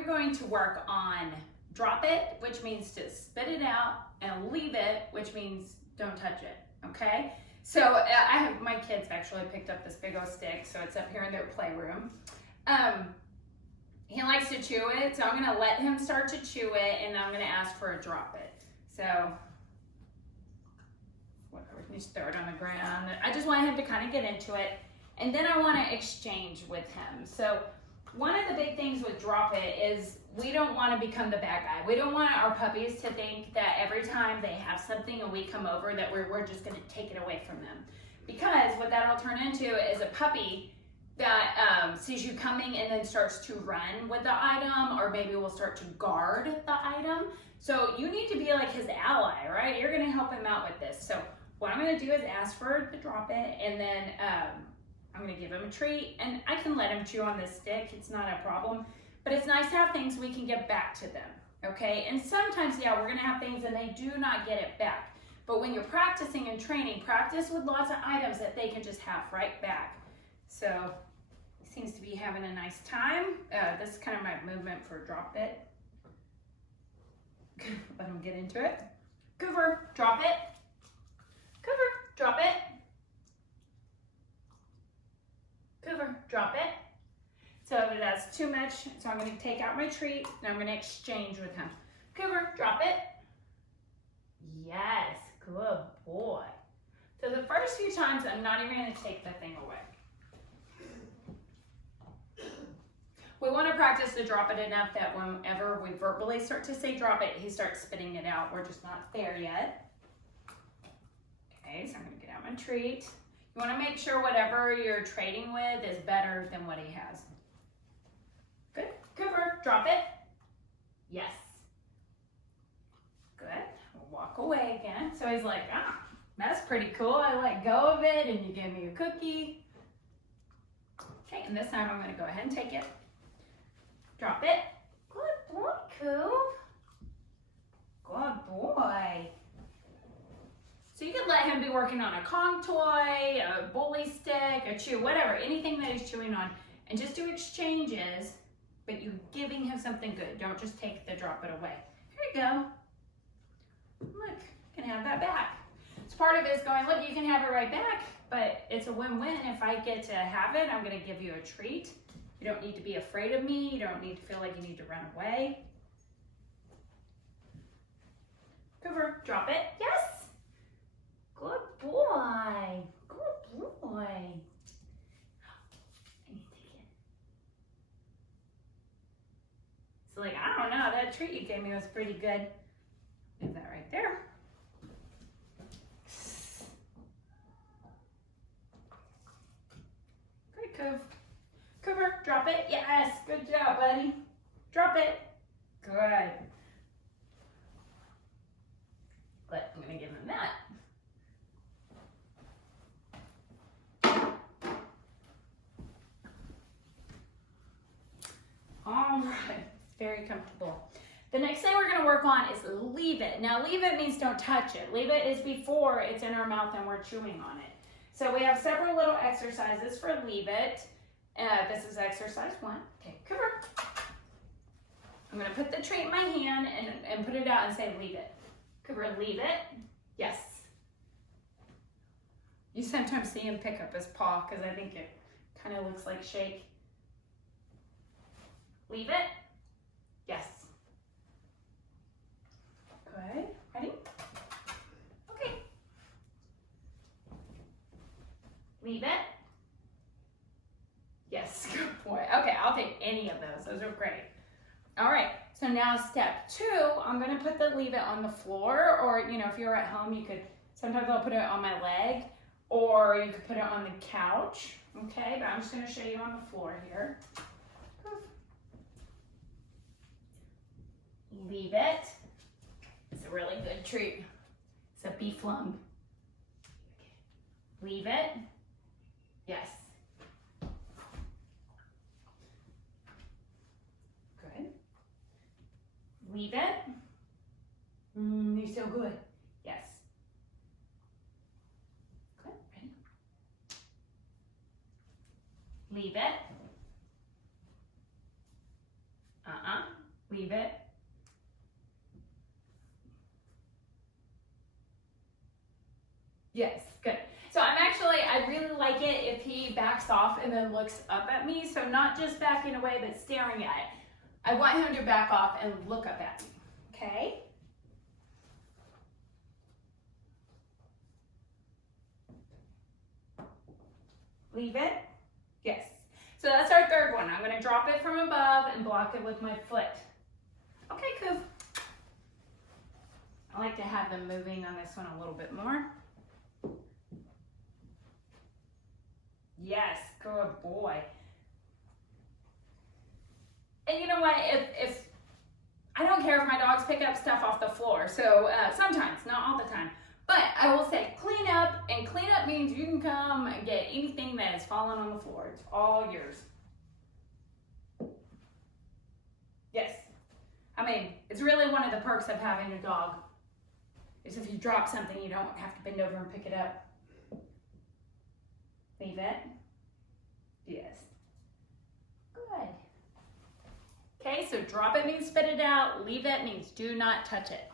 we're going to work on drop it, which means to spit it out, and leave it, which means don't touch it, okay? So I have, my kids actually picked up this big old stick, so it's up here in their playroom. He likes to chew it, so I'm gonna let him start to chew it, and I'm gonna ask for a drop it. So, whatever, just throw it on the ground. I just want him to kind of get into it, and then I wanna exchange with him. So, one of the big things with drop it is we don't want to become the bad guy. We don't want our puppies to think that every time they have something and we come over that we're just going to take it away from them. Because what that'll turn into is a puppy that sees you coming and then starts to run with the item, or maybe will start to guard the item. So you need to be like his ally, right? You're going to help him out with this. So what I'm going to do is ask for the drop it, and then I'm gonna give him a treat, and I can let him chew on this stick, it's not a problem, but it's nice to have things we can give back to them, okay? And sometimes, yeah, we're gonna have things and they do not get it back, but when you're practicing and training, practice with lots of items that they can just have right back. So, he seems to be having a nice time. This is kind of my movement for drop it. Let him get into it. Couver, drop it. Couver, drop it. Couver, drop it. So that's too much, so I'm going to take out my treat and I'm going to exchange with him. Couver, drop it. Yes, good boy. So the first few times, I'm not even going to take the thing away. We want to practice to drop it enough that whenever we verbally start to say drop it, he starts spitting it out. We're just not there yet. Okay, so I'm going to get out my treat. You want to make sure whatever you're trading with is better than what he has. Good. Couver, drop it. Yes. Good. We'll walk away again. So he's like, ah, that's pretty cool. I let go of it and you gave me a cookie. Okay, and this time I'm going to go ahead and take it. Drop it. Good boy, Coop. Good boy. So you could let him be working on a Kong toy, a bully stick, a chew, whatever, anything that he's chewing on, and just do exchanges, but you're giving him something good. Don't just take the drop it away. Here you go. Look, you can have that back. So part of it is going, look, you can have it right back, but it's a win-win. If I get to have it, I'm gonna give you a treat. You don't need to be afraid of me. You don't need to feel like you need to run away. Couver, drop it. Yes. Good boy. Good boy. I need to take it. So like, I don't know, that treat you gave me was pretty good. Leave that right there. Great, Couv. Couver, drop it. Yes, good job, buddy. Drop it. Good. But I'm gonna give him that. All right, it's very comfortable. The next thing we're gonna work on is leave it. Now leave it means don't touch it. Leave it is before it's in our mouth and we're chewing on it. So we have several little exercises for leave it. This is exercise 1. Okay, Couver. I'm gonna put the treat in my hand and put it out and say leave it. Couver, leave it. Yes. You sometimes see him pick up his paw because I think it kind of looks like shake. Leave it. Yes. Good. Ready? Okay. Leave it. Yes, good boy. Okay, I'll take any of those. Those are great. All right, so now step 2, I'm gonna put the leave it on the floor, or you know, if you're at home, you could, sometimes I'll put it on my leg, or you could put it on the couch, okay? But I'm just gonna show you on the floor here. Leave it. It's a really good treat. It's a beef lung. Leave it. Yes. Good. Leave it. You're so good. Yes. Good. Ready? Leave it. Leave it. Yes, good. So I really like it if he backs off and then looks up at me. So not just backing away, but staring at it. I want him to back off and look up at me, okay? Leave it. Yes. So that's our third one. I'm gonna drop it from above and block it with my foot. Okay, Couver. I like to have them moving on this one a little bit more. Yes, good boy. And you know what, if I don't care if my dogs pick up stuff off the floor, so sometimes, not all the time, but I will say clean up, and clean up means you can come and get anything that has fallen on the floor. It's all yours. Yes. I mean, it's really one of the perks of having a dog, is if you drop something, you don't have to bend over and pick it up. Leave it. Yes. Good. Okay, so drop it means spit it out. Leave it means do not touch it.